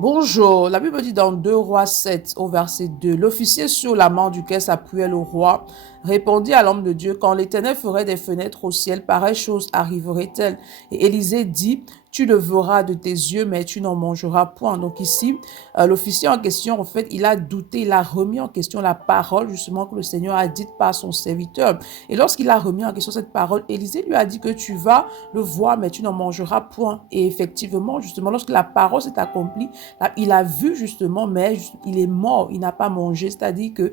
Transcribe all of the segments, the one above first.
Bonjour, la Bible dit dans 2 Rois 7 au verset 2, l'officier sur la main duquel s'appuyait le roi répondit à l'homme de Dieu, quand l'Éternel ferait des fenêtres au ciel, pareille chose arriverait-elle? Et Élisée dit, tu le verras de tes yeux, mais tu n'en mangeras point. Donc ici, l'officier en question, en fait, il a douté, il a remis en question la parole justement que le Seigneur a dite par son serviteur. Et lorsqu'il a remis en question cette parole, Élisée lui a dit que tu vas le voir, mais tu n'en mangeras point. Et effectivement, justement, lorsque la parole s'est accomplie, il a vu justement, mais il est mort, il n'a pas mangé. C'est-à-dire que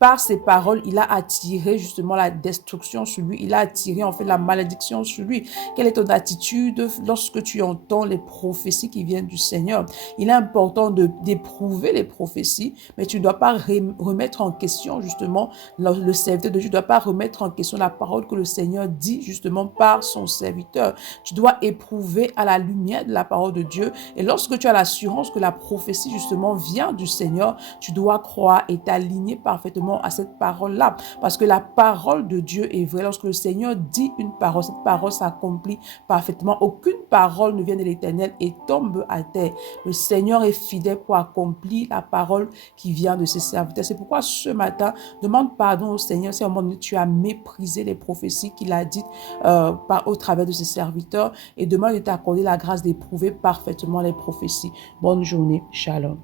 par ses paroles, il a attiré justement la destruction sur lui. Il a attiré en fait la malédiction sur lui. Quelle est ton attitude lorsque tu entends les prophéties qui viennent du Seigneur? Il est important d'éprouver les prophéties, mais tu ne dois pas remettre en question justement le serviteur de Dieu. Tu ne dois pas remettre en question la parole que le Seigneur dit justement par son serviteur. Tu dois éprouver à la lumière de la parole de Dieu. Et lorsque tu as l'assurance que la prophétie justement vient du Seigneur, tu dois croire et t'aligner parfaitement à cette parole-là. Parce que la parole de Dieu est vraie. Lorsque le Seigneur dit une parole, cette parole s'accomplit parfaitement. Aucune parole ne vient de l'Éternel et tombe à terre. Le Seigneur est fidèle pour accomplir la parole qui vient de ses serviteurs. C'est pourquoi ce matin, demande pardon au Seigneur si à un moment donné tu as méprisé les prophéties qu'il a dites au travers de ses serviteurs, et demande de t'accorder la grâce d'éprouver parfaitement les prophéties. Bonne journée. Shalom.